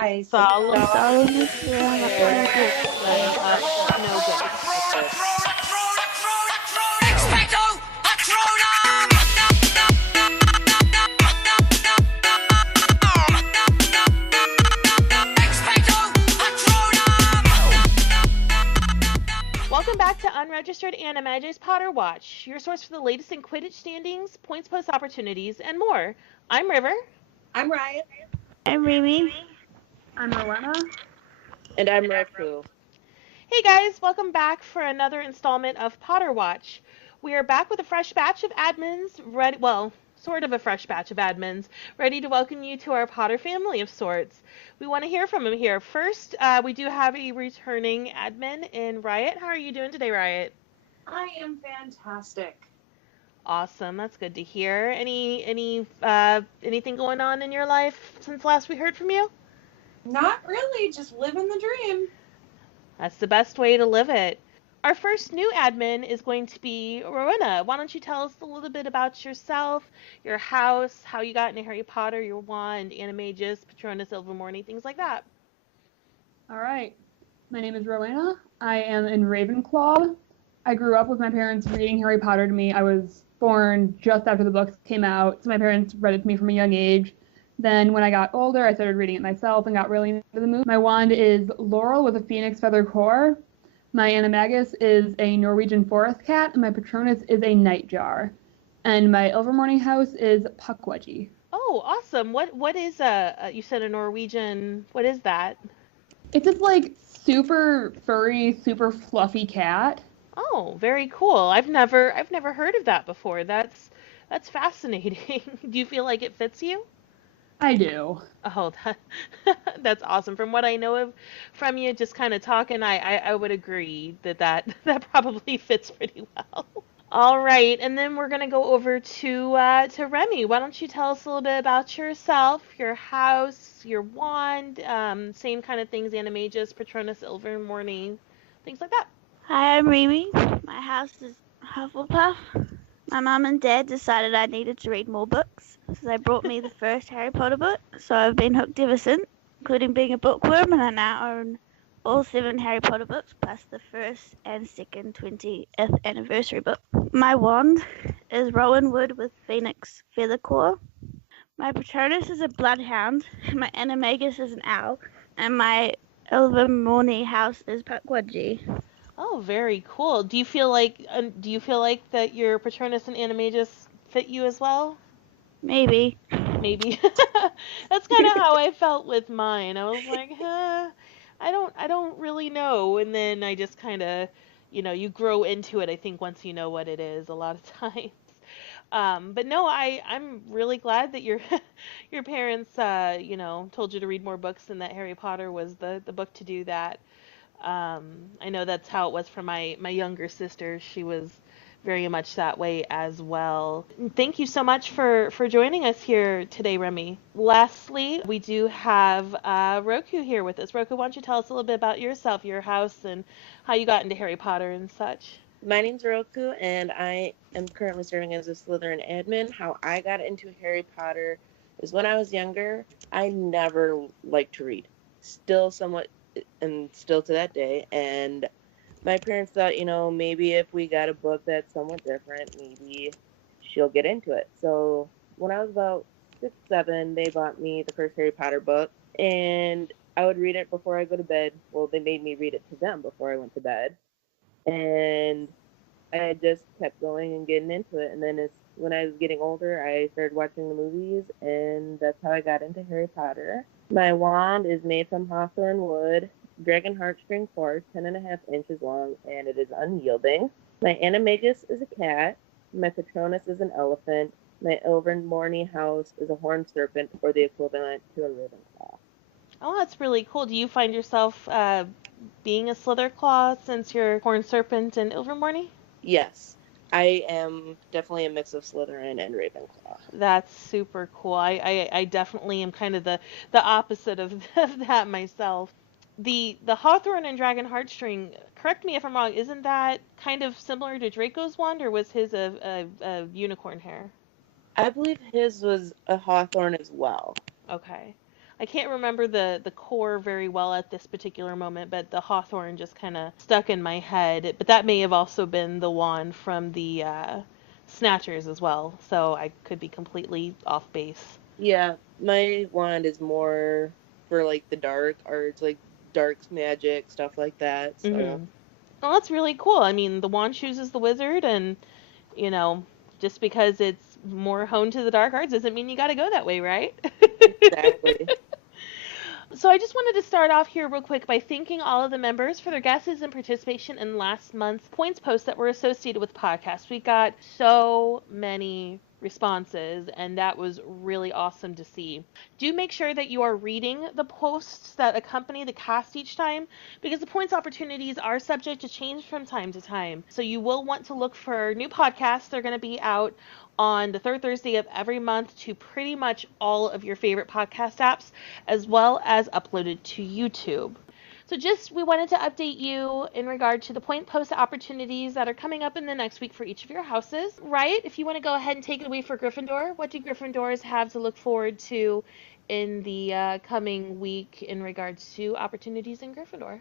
I solemnly swear on the fire no good. Welcome back to Unregistered Animagi's Potter Watch, your source for the latest in Quidditch standings, points post opportunities, and more. I'm River. I'm Riot. I'm Remy. I'm Rowena. And I'm Roku. Hey guys, welcome back for another installment of Potter Watch. We are back with a fresh batch of admins, sort of a fresh batch of admins, ready to welcome you to our Potter family of sorts. We want to hear from them here. First, we do have a returning admin in Riot. How are you doing today, Riot? I am fantastic. Awesome, that's good to hear. Anything going on in your life since last we heard from you? Not really, just living the dream. That's the best way to live it. Our first new admin is going to be Rowena. Why don't you tell us a little bit about yourself, your house, how you got into Harry Potter, your wand, Animagus, Patronus, Ilvermorny, things like that. All right. My name is Rowena. I am in Ravenclaw. I grew up with my parents reading Harry Potter to me. I was born just after the books came out, so my parents read it to me from a young age. Then when I got older, I started reading it myself and got really into the movie. My wand is Laurel with a phoenix feather core. My Animagus is a Norwegian forest cat, and my Patronus is a nightjar. And my Ilvermorny house is Puckwudgie. Oh, awesome. What is you said a Norwegian, what is that? It's this like super furry, super fluffy cat. Oh, very cool. I've never heard of that before. That's fascinating. Do you feel like it fits you? I do. Oh, that's awesome. From what I know from you, just kind of talking, I would agree that probably fits pretty well. All right, and then we're gonna go over to Remy. Why don't you tell us a little bit about yourself, your house, your wand, same kind of things, Animagus, Patronus, Ilvermorny, things like that. Hi, I'm Remy. My house is Hufflepuff. My mum and dad decided I needed to read more books, so they brought me the first Harry Potter book, so I've been hooked ever since, including being a bookworm, and I now own all 7 Harry Potter books, plus the first and second 20th anniversary book. My wand is Rowan Wood with Phoenix Feather Core. My Patronus is a bloodhound, my Animagus is an owl, and my Ilvermorny house is Puckwudgie. Oh, very cool. Do you feel like that your Patronus and Animagus fit you as well? Maybe. Maybe. That's kind of how I felt with mine. I was like, I don't really know. And then I just kind of, you grow into it, I think, once you know what it is a lot of times. But no, I'm really glad that your your parents, told you to read more books and that Harry Potter was the book to do that. I know that's how it was for my younger sister. She was very much that way as well. Thank you so much for joining us here today, Remy. Lastly, we do have Roku here with us. Roku, why don't you tell us a little bit about yourself, your house, and how you got into Harry Potter and such? My name's Roku, and I am currently serving as a Slytherin admin. How I got into Harry Potter is when I was younger, I never liked to read. Still somewhat, and still to that day, and my parents thought, maybe if we got a book that's somewhat different, maybe she'll get into it. So when I was about 6, 7, they bought me the first Harry Potter book, and I would read it before I go to bed. Well, they made me read it to them before I went to bed, and I just kept going and getting into it. And then when I was getting older, I started watching the movies, and that's how I got into Harry Potter. My wand is made from hawthorn wood, dragon heartstring core, 10.5 inches long, and it is unyielding. My Animagus is a cat. My Patronus is an elephant. My Ilvermorny house is a horned serpent, or the equivalent to a Ravenclaw. Oh, that's really cool. Do you find yourself being a Slitherclaw since you're Horned Serpent and Ilvermorny? Yes. I am definitely a mix of Slytherin and Ravenclaw. That's super cool. I definitely am kind of the opposite of that myself. The Hawthorn and Dragon Heartstring, correct me if I'm wrong, isn't that kind of similar to Draco's wand, or was his a unicorn hair? I believe his was a hawthorn as well. Okay. I can't remember the core very well at this particular moment, but the hawthorn just kind of stuck in my head. But that may have also been the wand from the Snatchers as well, so I could be completely off base. Yeah, my wand is more for like the dark arts, like dark magic, stuff like that. So, Well, that's really cool. I mean, the wand chooses the wizard, and you know, just because it's more honed to the dark arts doesn't mean you got to go that way, right? exactly. So I just wanted to start off here real quick by thanking all of the members for their guesses and participation in last month's points posts that were associated with podcasts. We got so many responses, and that was really awesome to see. Do make sure that you are reading the posts that accompany the cast each time, because the points opportunities are subject to change from time to time. So you will want to look for new podcasts. They're going to be out on the third Thursday of every month to pretty much all of your favorite podcast apps, as well as uploaded to YouTube. So just we wanted to update you in regard to the point post opportunities that are coming up in the next week for each of your houses. Right? If you want to go ahead and take it away for Gryffindor, what do Gryffindors have to look forward to in the coming week in regards to opportunities in Gryffindor?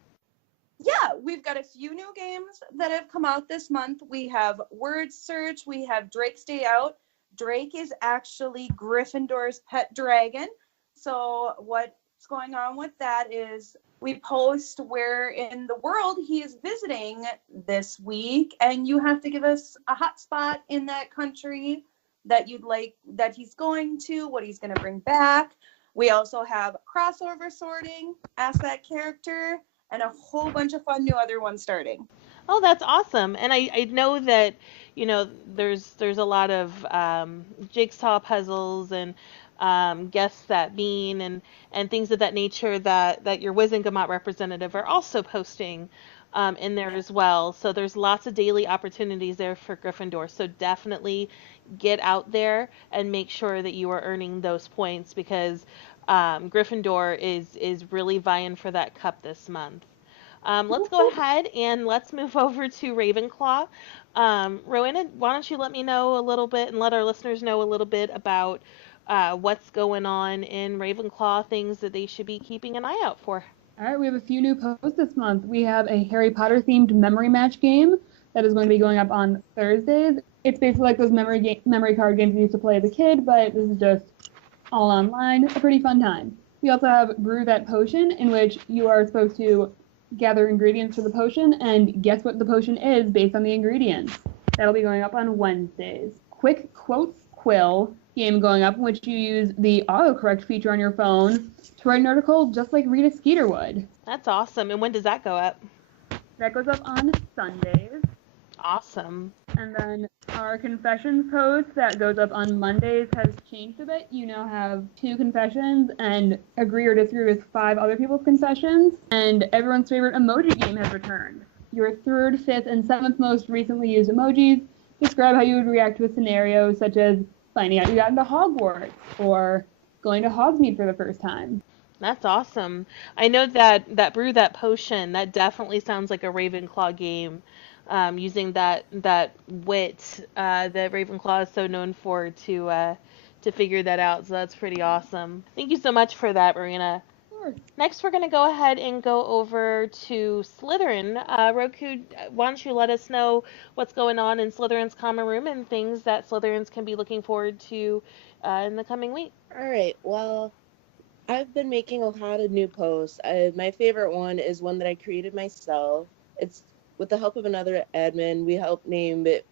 Yeah, we've got a few new games that have come out this month. We have Word Search, we have Drake's Day Out. Drake is actually Gryffindor's pet dragon. So what's going on with that is we post where in the world he is visiting this week, and you have to give us a hot spot in that country that you'd like, that he's going to, what he's going to bring back. We also have crossover sorting, ask that character, and a whole bunch of fun new other ones starting. Oh, that's awesome. And I know that, there's a lot of jigsaw puzzles and guess that bean and things of that nature that your Wizengamot representative are also posting in there as well. So there's lots of daily opportunities there for Gryffindor. So definitely get out there and make sure that you are earning those points, because Gryffindor is really vying for that cup this month. Let's go ahead and let's move over to Ravenclaw. Rowena, why don't you let me know a little bit and let our listeners know a little bit about what's going on in Ravenclaw, things that they should be keeping an eye out for. All right, we have a few new posts this month. We have a Harry Potter themed memory match game that is going to be going up on Thursdays. It's basically like those memory card games we used to play as a kid, but this is just all online. A pretty fun time. We also have Brew That Potion, in which you are supposed to gather ingredients for the potion and guess what the potion is based on the ingredients. That'll be going up on Wednesdays. Quick Quotes Quill game going up, in which you use the autocorrect feature on your phone to write an article just like Rita Skeeter would. That's awesome. And when does that go up? That goes up on Sundays. Awesome. And then our confessions post that goes up on Mondays has changed a bit. You now have 2 confessions and agree or disagree with 5 other people's confessions. And everyone's favorite emoji game has returned. Your 3rd, 5th, and 7th most recently used emojis describe how you would react to a scenario such as finding out you got into Hogwarts or going to Hogsmeade for the first time. That's awesome. I know that Brew That Potion, that definitely sounds like a Ravenclaw game. Using that wit that Ravenclaw is so known for to figure that out. So that's pretty awesome. Thank you so much for that, Marina. Sure. Next, we're going to go ahead and go over to Slytherin. Roku, why don't you let us know what's going on in Slytherin's common room and things that Slytherins can be looking forward to in the coming week. All right. Well, I've been making a lot of new posts. My favorite one is one that I created myself. It's with the help of another admin. We helped name it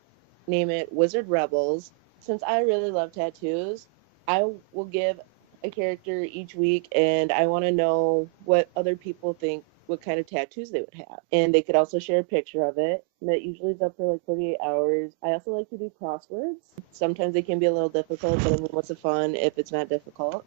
Wizard Rebels. Since I really love tattoos, I will give a character each week, and I want to know what other people think, what kind of tattoos they would have. And they could also share a picture of it. And that usually is up for like 48 hours. I also like to do crosswords. Sometimes they can be a little difficult, but I mean, what's the fun if it's not difficult?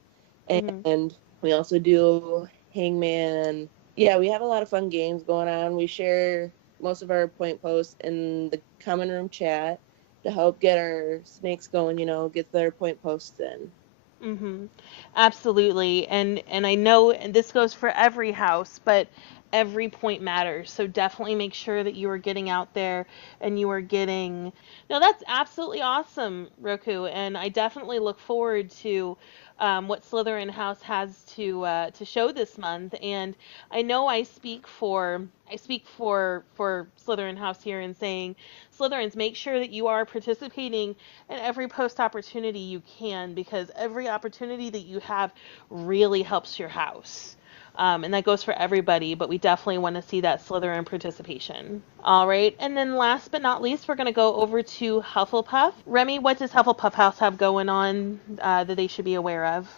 And we also do Hangman. Yeah, we have a lot of fun games going on. We share most of our point posts in the common room chat to help get our snakes going, get their point posts in. Absolutely. And I know, and this goes for every house, but every point matters. So definitely make sure that you are getting out there and you are getting. No, that's absolutely awesome, Roku. And I definitely look forward to what Slytherin House has to show this month. And I know I speak for Slytherin House here in saying, Slytherins, make sure that you are participating in every post opportunity you can, because every opportunity that you have really helps your house. And that goes for everybody, but we definitely want to see that Slytherin participation. All right, and then last but not least, we're going to go over to Hufflepuff. Remy, what does Hufflepuff House have going on that they should be aware of?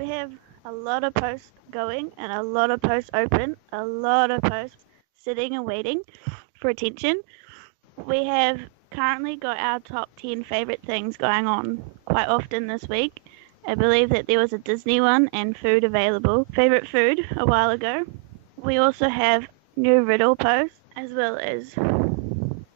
We have a lot of posts going and a lot of posts open, a lot of posts sitting and waiting for attention. We have currently got our top 10 favorite things going on quite often this week. I believe that there was a Disney one and food available, favorite food, a while ago. We also have new riddle posts, as well as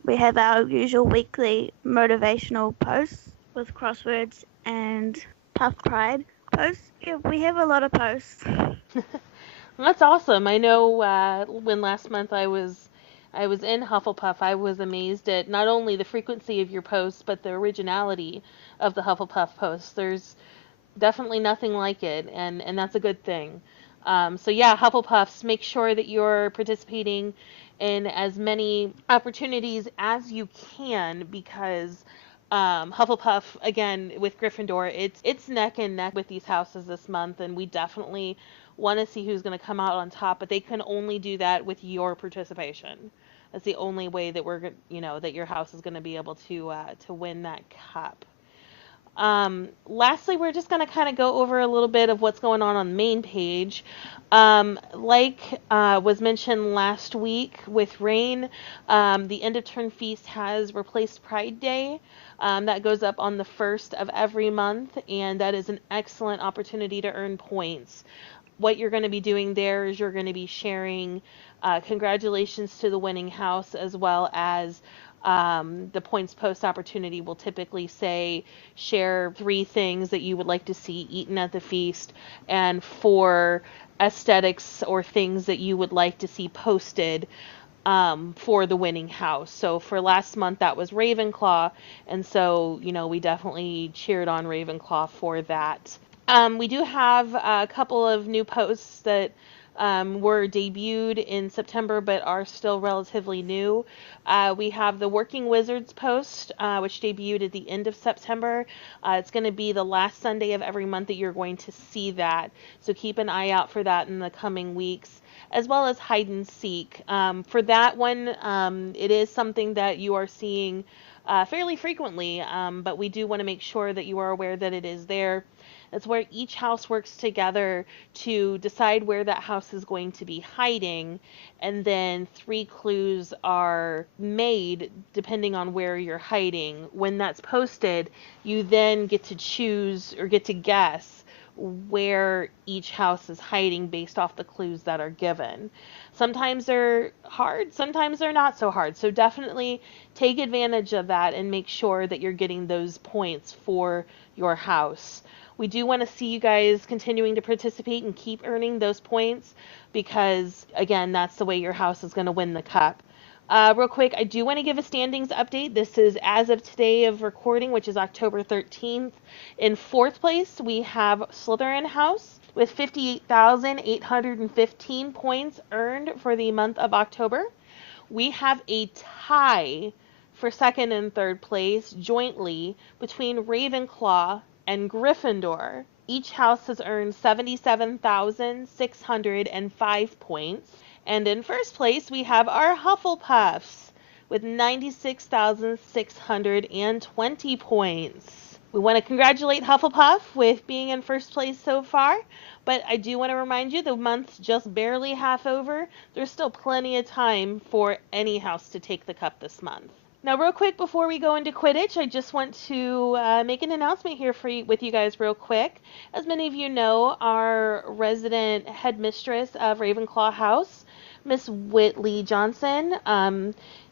we have our usual weekly motivational posts with crosswords and Puff Pride posts. Yeah, we have a lot of posts. That's awesome. I know when last month I was in Hufflepuff, I was amazed at not only the frequency of your posts, but the originality of the Hufflepuff posts. There's definitely nothing like it, and that's a good thing. So yeah, Hufflepuffs, make sure that you're participating in as many opportunities as you can, because Hufflepuff, again, with Gryffindor, it's neck and neck with these houses this month, and we definitely want to see who's going to come out on top, but they can only do that with your participation. That's the only way that that your house is going to be able to win that cup. Lastly, we're just going to kind of go over a little bit of what's going on the main page. Like was mentioned last week with Rain, the end of term feast has replaced Pride Day. That goes up on the first of every month, and that is an excellent opportunity to earn points. What you're going to be doing there is you're going to be sharing congratulations to the winning house, as well as the points post opportunity will typically say share 3 things that you would like to see eaten at the feast, and 4 aesthetics or things that you would like to see posted for the winning house. So for last month, that was Ravenclaw, and so, we definitely cheered on Ravenclaw for that. We do have a couple of new posts that were debuted in September but are still relatively new. We have the Working Wizards post, which debuted at the end of September. It's going to be the last Sunday of every month that you're going to see that, so keep an eye out for that in the coming weeks, as well as Hide and Seek. For that one, it is something that you are seeing fairly frequently, but we do want to make sure that you are aware that it is there. That's where each house works together to decide where that house is going to be hiding, and then 3 clues are made depending on where you're hiding. When that's posted, you then get to choose or get to guess where each house is hiding based off the clues that are given. Sometimes they're hard, sometimes they're not so hard. So definitely take advantage of that and make sure that you're getting those points for your house. We do want to see you guys continuing to participate and keep earning those points, because, again, that's the way your house is going to win the cup. Real quick, I do want to give a standings update. This is as of today of recording, which is October 13th. In 4th place, we have Slytherin House with 58,815 points earned for the month of October. We have a tie for 2nd and 3rd place jointly between Ravenclaw and Gryffindor. Each house has earned 77,605 points. And in 1st place, we have our Hufflepuffs with 96,620 points. We want to congratulate Hufflepuff with being in 1st place so far, but I do want to remind you the month's just barely half over. There's still plenty of time for any house to take the cup this month. Now, real quick, before we go into Quidditch, I just want to make an announcement here with you guys real quick. As many of you know, our resident headmistress of Ravenclaw House, Miss Whitley Johnson,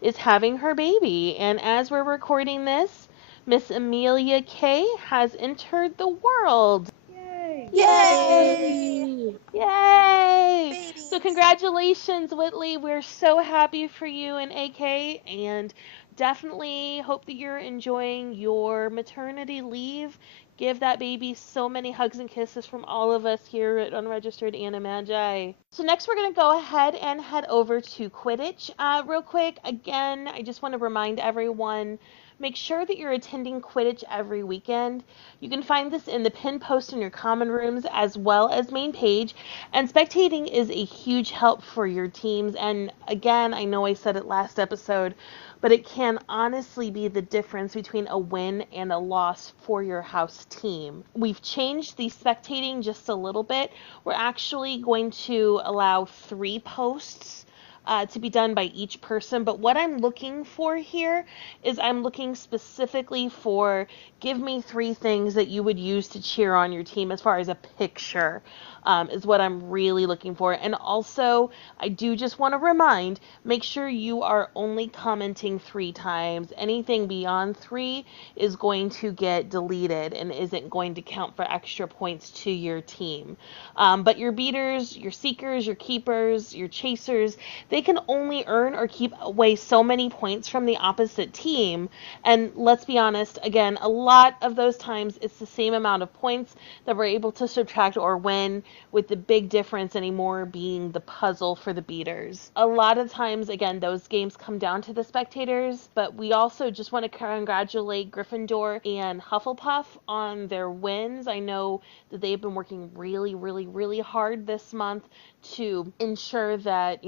is having her baby. And as we're recording this, Miss Amelia Kay has entered the world. Yay! Yay! Yay! Babies. So congratulations, Whitley. We're so happy for you and AK, and definitely hope that you're enjoying your maternity leave. Give that baby so many hugs and kisses from all of us here at Unregistered Animagi. So next we're going to go ahead and head over to Quidditch. Real quick, again, I just want to remind everyone, make sure that you're attending Quidditch every weekend. You can find this in the pin post in your common rooms as well as main page. And spectating is a huge help for your teams. And again, I know I said it last episode, but it can honestly be the difference between a win and a loss for your house team. We've changed the spectating just a little bit. We're actually going to allow 3 posts to be done by each person, but what I'm looking for here is I'm looking specifically for give me 3 things that you would use to cheer on your team as far as a picture is what I'm really looking for. And also, I do just want to remind, make sure you are only commenting 3 times. Anything beyond 3 is going to get deleted and isn't going to count for extra points to your team. But your beaters, your seekers, your keepers, your chasers, they can only earn or keep away so many points from the opposite team. And let's be honest, again, a lot of those times it's the same amount of points that we're able to subtract or win, with the big difference anymore being the puzzle for the beaters. A lot of times, again, those games come down to the spectators, but we also just want to congratulate Gryffindor and Hufflepuff on their wins. I know that they've been working really, really, really hard this month to ensure that,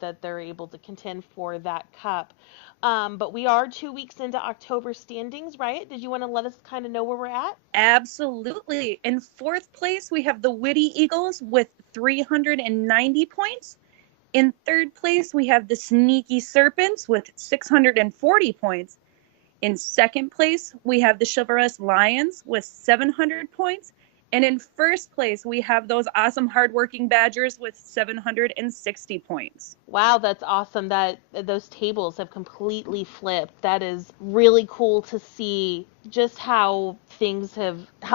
that they're able to contend for that cup. But we are 2 weeks into October standings, right? Did you want to let us kind of know where we're at? Absolutely. In 4th place, we have the Witty Eagles with 390 points. In 3rd place, we have the Sneaky Serpents with 640 points. In 2nd place, we have the Chivalrous Lions with 700 points. And in 1st place, we have those awesome hardworking Badgers with 760 points. Wow, that's awesome that those tables have completely flipped. That is really cool to see just how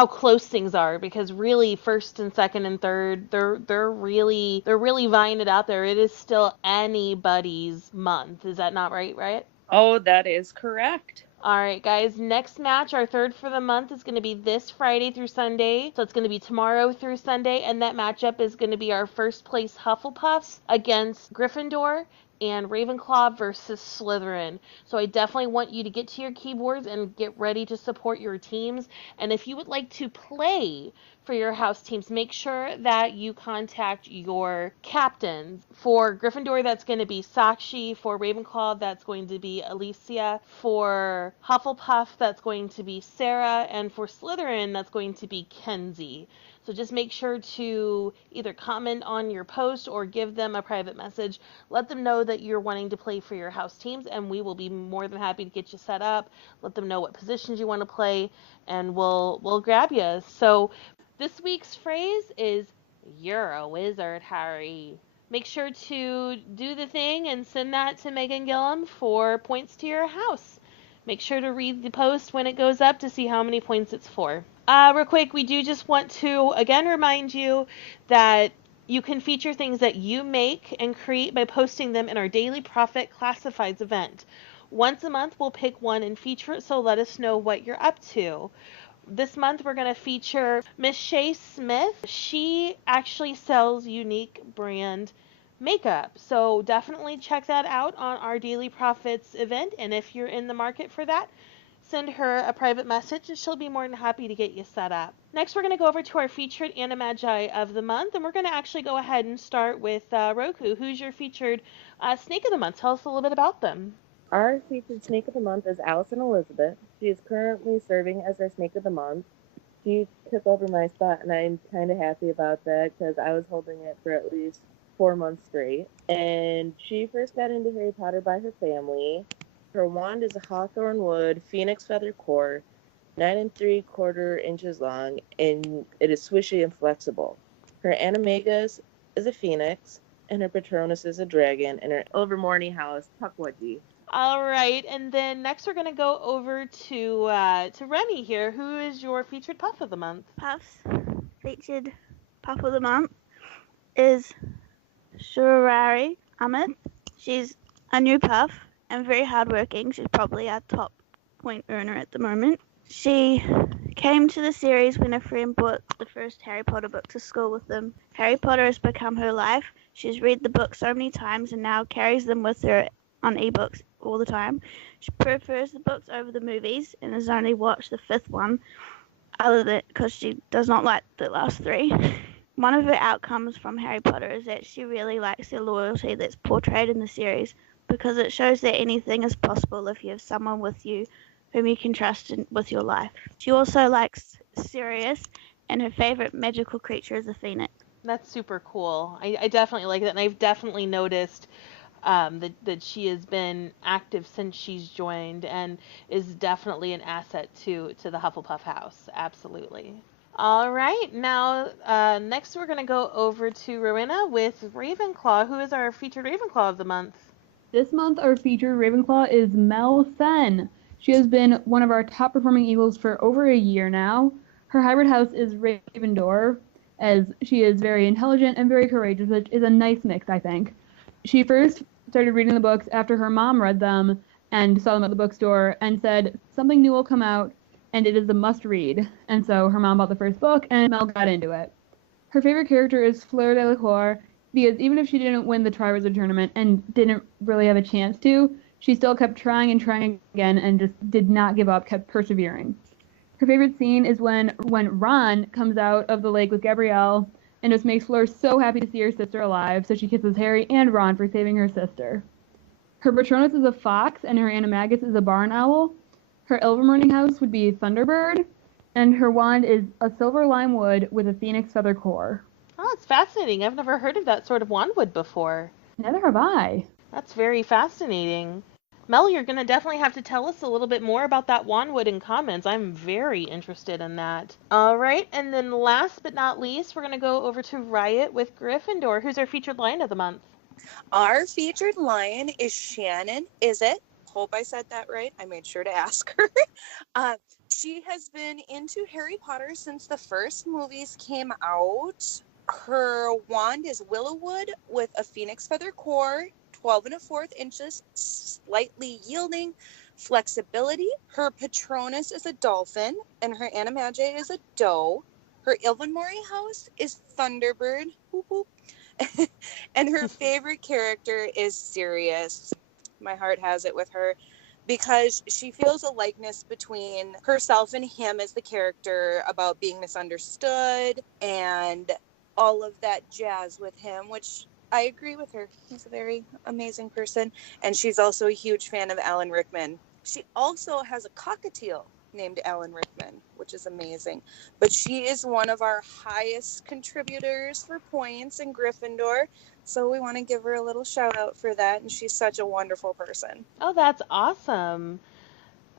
close things are, because really 1st and 2nd and 3rd, they're really vying it out there. It is still anybody's month. Is that not right? Oh, that is correct. All right, guys, next match, our 3rd for the month, is going to be this Friday through Sunday. So it's going to be tomorrow through Sunday, and that matchup is going to be our 1st place Hufflepuffs against Gryffindor and Ravenclaw versus Slytherin. So I definitely want you to get to your keyboards and get ready to support your teams. And if you would like to play for your house teams, make sure that you contact your captains. For Gryffindor, that's going to be Sakshi. For Ravenclaw, that's going to be Alicia. For Hufflepuff, that's going to be Sarah. And for Slytherin, that's going to be Kenzie. So just make sure to either comment on your post or give them a private message. Let them know that you're wanting to play for your house teams, and we will be more than happy to get you set up. Let them know what positions you want to play, and we'll grab you. So this week's phrase is, "You're a wizard, Harry." Make sure to do the thing and send that to Megan Gillum for points to your house. Make sure to read the post when it goes up to see how many points it's for. Real quick, we do just want to, again, remind you that you can feature things that you make and create by posting them in our Daily Profit Classifieds event. Once a month, we'll pick one and feature it, so let us know what you're up to. This month, we're going to feature Miss Shay Smith. She actually sells unique brand makeup, so definitely check that out on our Daily Profits event, and if you're in the market for that, send her a private message and she'll be more than happy to get you set up. Next, we're going to go over to our featured Animagi of the month, and we're going to actually go ahead and start with Roku. Who's your featured snake of the month? Tell us a little bit about them. Our featured snake of the month is Allison Elizabeth. She is currently serving as our snake of the month. She took over my spot, and I'm kind of happy about that because I was holding it for at least 4 months straight. And she first got into Harry Potter by her family. Her wand is a hawthorn wood phoenix feather core, 9 3/4 inches long, and it is swishy and flexible. Her animagus is a phoenix, and her patronus is a dragon, and her Ilvermorny house, Pukwudgie. All right, and then next we're going to go over to Remy here. Who is your featured puff of the month? Puff's featured puff of the month is Shurari Ahmed. She's a new puff and very hardworking. She's probably our top point earner at the moment. She came to the series when a friend brought the first Harry Potter book to school with them. Harry Potter has become her life. She's read the books so many times and now carries them with her on ebooks all the time. She prefers the books over the movies and has only watched the fifth one, other than because she does not like the last three. One of her outcomes from Harry Potter is that she really likes the loyalty that's portrayed in the series, because it shows that anything is possible if you have someone with you whom you can trust with your life. She also likes Sirius, and her favorite magical creature is a phoenix. That's super cool. I definitely like that, and I've definitely noticed that she has been active since she's joined and is definitely an asset to the Hufflepuff house. Absolutely. All right, now next we're going to go over to Rowena with Ravenclaw, who is our featured Ravenclaw of the month. This month, our featured Ravenclaw is Mel Fenn. She has been one of our top performing Eagles for over a year now. Her hybrid house is Ravendor, as she is very intelligent and very courageous, which is a nice mix, I think. She first started reading the books after her mom read them and saw them at the bookstore and said, something new will come out, and it is a must-read. And so her mom bought the first book, and Mel got into it. Her favorite character is Fleur Delacour, because even if she didn't win the Triwizard Tournament and didn't really have a chance to, she still kept trying and trying again and just did not give up, kept persevering. Her favorite scene is when Ron comes out of the lake with Gabrielle and just makes Fleur so happy to see her sister alive, so she kisses Harry and Ron for saving her sister. Her Patronus is a fox, and her Animagus is a barn owl. Her Ilvermorning house would be Thunderbird, and her wand is a silver lime wood with a phoenix feather core. Oh, it's fascinating. I've never heard of that sort of wandwood before. Neither have I. That's very fascinating. Mel, you're going to definitely have to tell us a little bit more about that wandwood in comments. I'm very interested in that. All right, and then last but not least, we're going to go over to Riot with Gryffindor, who's our featured lion of the month. Our featured lion is Shannon. Is it? Hope I said that right. I made sure to ask her. She has been into Harry Potter since the first movies came out. Her wand is Willowwood with a phoenix feather core, 12 1/4 inches, slightly yielding, flexibility. Her Patronus is a dolphin, and her Animagi is a doe. Her Ilvermorny house is Thunderbird. Whoop, whoop. And her favorite character is Sirius. My heart has it with her because she feels a likeness between herself and him as the character, about being misunderstood and all of that jazz with him, which I agree with her. He's a very amazing person. And she's also a huge fan of Alan Rickman. She also has a cockatiel named Alan Rickman, which is amazing. But she is one of our highest contributors for points in Gryffindor. So we want to give her a little shout out for that. And she's such a wonderful person. Oh, that's awesome.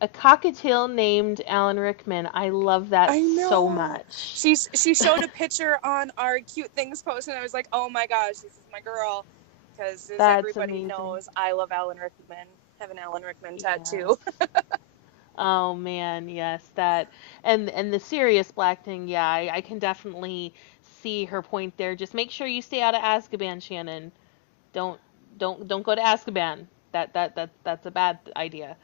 A cockatiel named Alan Rickman. I love that so much. She showed a picture on our Cute Things post, and I was like, oh my gosh, this is my girl. Because as everybody amazing. knows, I love Alan Rickman. I have an Alan Rickman tattoo. Oh man, yes, that and the Sirius Black thing, yeah, I can definitely see her point there. Just make sure you stay out of Azkaban, Shannon. Don't go to Azkaban. That's a bad idea.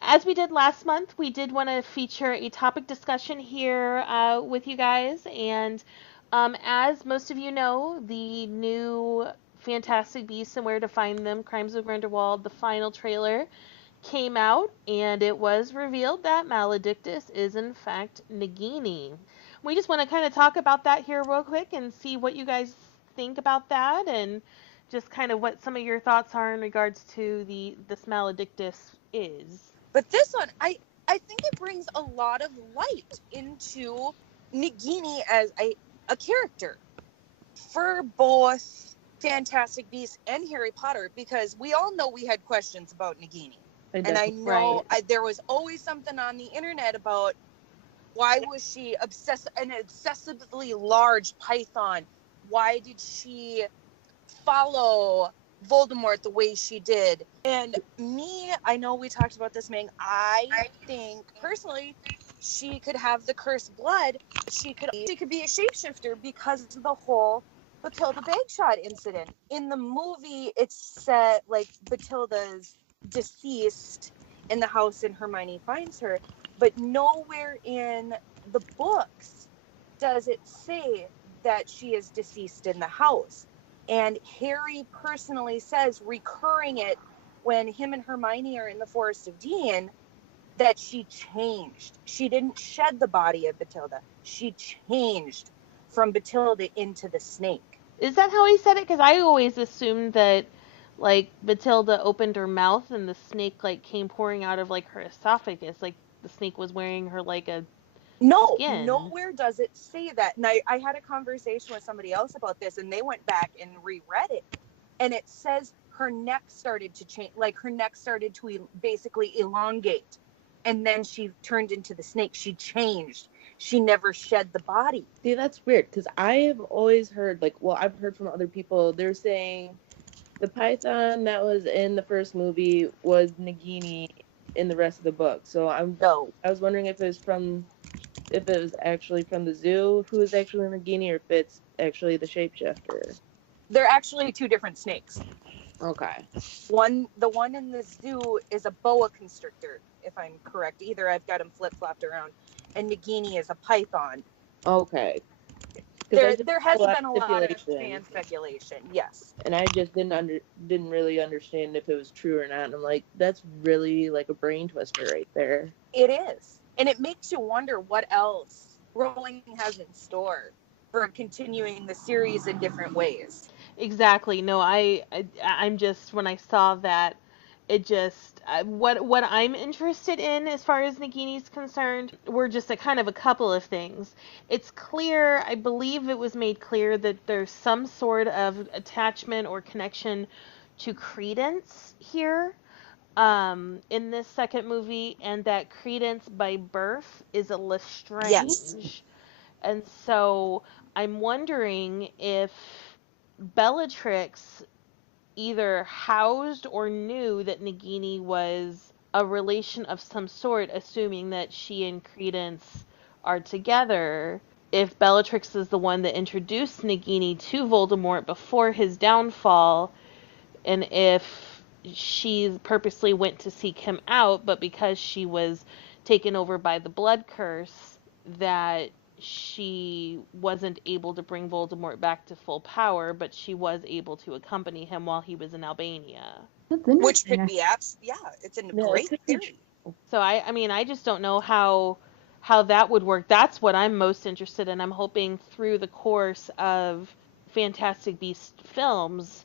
As we did last month, we did want to feature a topic discussion here with you guys, and as most of you know, the new Fantastic Beasts and Where to Find Them: Crimes of Grindelwald, the final trailer, came out, and it was revealed that Maledictus is in fact Nagini. We just want to kind of talk about that here real quick and see what you guys think about that, and just kind of what some of your thoughts are in regards to this Maledictus is. But this one, I think it brings a lot of light into Nagini as a character for both Fantastic Beasts and Harry Potter, because we all know we had questions about Nagini. And I know there was always something on the internet about why was she an obsessively large python? Why did she follow Voldemort the way she did? And me, I know we talked about this, Ming. I think personally she could have the cursed blood. She could be a shapeshifter because of the whole Bathilda Bagshot incident. In the movie, it's set like Bathilda's deceased in the house and Hermione finds her. but nowhere in the books does it say that she is deceased in the house. And Harry personally says, recurring it when him and Hermione are in the Forest of Dean, that she changed. She didn't shed the body of Bathilda. She changed from Bathilda into the snake. Is that how he said it? Because I always assumed that, like, Bathilda opened her mouth and the snake, like, came pouring out of, like, her esophagus. Like, the snake was wearing her, like, a No, skin. nowhere does it say that. And I had a conversation with somebody else about this, and they went back and reread it. And it says her neck started to change, like her neck started to basically elongate. And then she turned into the snake. She changed. She never shed the body. See, that's weird because I've always heard, like, well, I've heard from other people, they're saying the python that was in the first movie was Nagini in the rest of the book. So I was wondering if it was actually from the zoo who was actually Nagini, or if it's actually the shapeshifter. They're actually two different snakes. Okay. The one in the zoo is a boa constrictor, if I'm correct. Either I've got them flip-flopped around. And Nagini is a python. Okay. There has been a lot of fan speculation, yes. And I just didn't really understand if it was true or not. And I'm like, that's really like a brain twister right there. It is. And it makes you wonder what else Rowling has in store for continuing the series in different ways. Exactly. No, I'm just, when I saw that, it just, what I'm interested in as far as Nagini's concerned were just a kind of a couple of things. It's clear, I believe it was made clear that there's some sort of attachment or connection to Credence here in this second movie, and that Credence by birth is a Lestrange. Yes. And so I'm wondering if Bellatrix either housed or knew that Nagini was a relation of some sort, assuming that she and Credence are together. If Bellatrix is the one that introduced Nagini to Voldemort before his downfall, and if she purposely went to seek him out, but because she was taken over by the blood curse, that she wasn't able to bring Voldemort back to full power, but she was able to accompany him while he was in Albania. Which could be it's a great theory. So I mean, I just don't know how that would work. That's what I'm most interested in. I'm hoping through the course of Fantastic Beasts films,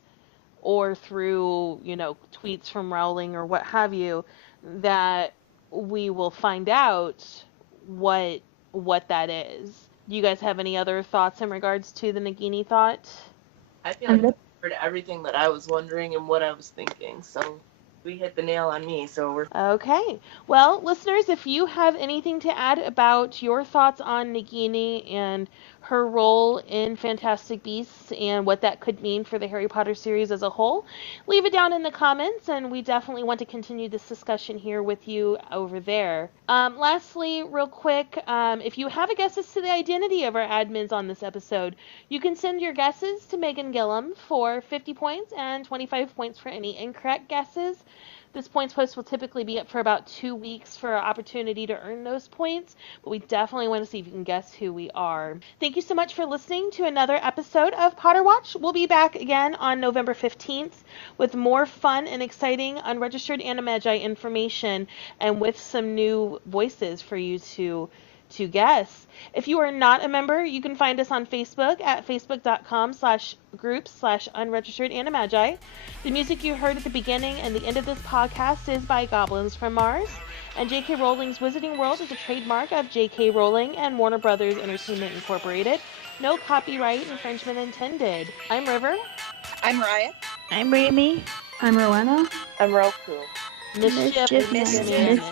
or through, tweets from Rowling or what have you, that we will find out what that is. Do you guys have any other thoughts in regards to the Nagini thought? I feel like I covered everything that I was wondering and what I was thinking, so we hit the nail on me, so we're... Okay. Well, listeners, if you have anything to add about your thoughts on Nagini and her role in Fantastic Beasts and what that could mean for the Harry Potter series as a whole, leave it down in the comments, and we definitely want to continue this discussion here with you over there. Lastly, real quick, if you have a guess as to the identity of our admins on this episode, you can send your guesses to Megan Gillum for 50 points and 25 points for any incorrect guesses. This points post will typically be up for about 2 weeks for an opportunity to earn those points, but we definitely want to see if you can guess who we are. Thank you so much for listening to another episode of Potter Watch. We'll be back again on November 15th with more fun and exciting unregistered Animagi information and with some new voices for you to guess. If you are not a member, you can find us on Facebook at facebook.com/groups/unregistered Animagi. The music you heard at the beginning and the end of this podcast is by Goblins from Mars, and J.K. Rowling's Wizarding World is a trademark of J.K. Rowling and Warner Brothers Entertainment Incorporated. No copyright infringement intended. I'm River. I'm Riot. I'm Remy. I'm Rowena. I'm Roku. Mischief Managed.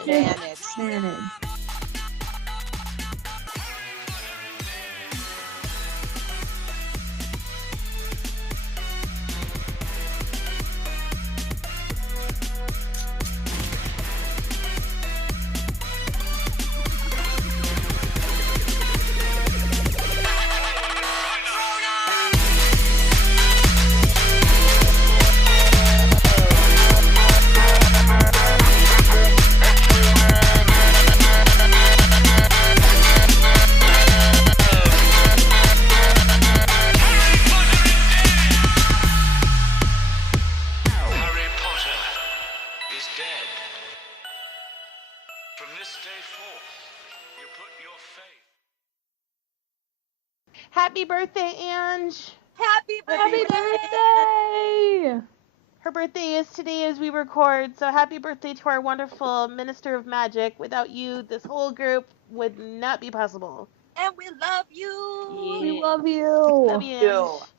From this day forth, you put your faith. Happy birthday, Ange! Happy Happy birthday! birthday! Her birthday is today as we record, so happy birthday to our wonderful Minister of Magic. Without you, this whole group would not be possible. And we love you. We Yeah. love you. Love you, Ange.